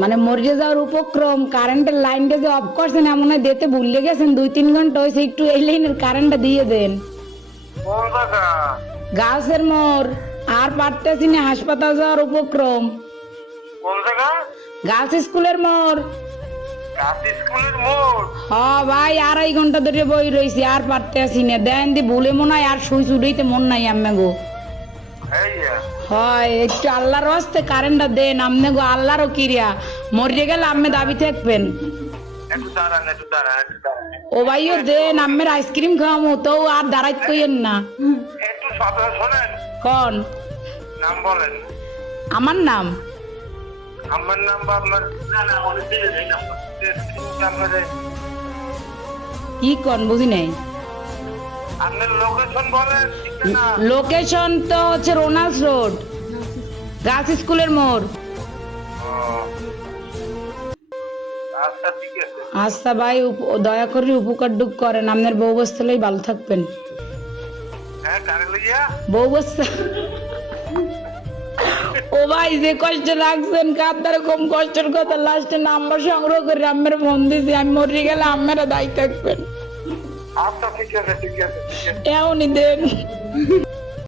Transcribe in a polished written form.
মানে মরে যাওয়ার উপক্রম, কারেন্টের লাইনটা যে অফ করছেন এমন হয় দিতে ভুলে গেছেন, 2-3 ঘন্টা হয়েছে, একটু এই লাইনের কারেন্টটা দিয়ে দেন। কোন জায়গা? গাছের মোড়, আর পারতেছি না, হাসপাতাল যাওয়ার উপক্রম। কোন জায়গা? গার্লস স্কুলের মোড়। গাছি স্কুলের মোড়। হ ভাই, 2.5 ঘন্টা ধরে বই রয়েছি, আর পারতেছি না। দেন দি ভুলে মনে হয় আর সুই চুড়াইতে মন নাই আম্মে গো। এইয়া হয় একটু আল্লাহর হস্তে কারেন্টটা দেন আমনে গো, আল্লাহরও কিরিয়া। মরে গেলে আম্মে দাবি থাকবেন। একটু দাঁড়ান, একটু দাঁড়ান, একটু দাঁড়ান। ও ভাইও দেন, আম্মের আইসক্রিম খাওয়ামো তো আর দাঁড়াইত কইেন না। একটু কথা শোনেন। কন নাম বলেন। আমার নাম? আমার নাম বা আপনার? না না, উনি দিলেন এই নাম্বার। আপনার কি কন বুঝি নাই। আপনার লোকেশন বলেন। না লোকেশন তো হচ্ছে রোনাল্ডস রোড, গার্লস স্কুলের মোড়। আচ্ছা ঠিক আছে। আচ্ছা ভাই, দয়া করে উপকার ডুক করেন, আপনার বউ বস্তালেই ভালো থাকবেন। হ্যাঁ কারে লইয়া? বউ বস্তা। ও ভাই যে কষ্ট লাগছেন, কার কম কষ্টের কথা, লাস্টে নাম্বার সংগ্রহ করে আম্মের ফোন দিয়েছি, আমি মরে গেলে আম্মেরা দায়ী থাকবেন। আচ্ছা ঠিক আছে, ঠিক আছে, ঠিক আছে। এমনই দেন।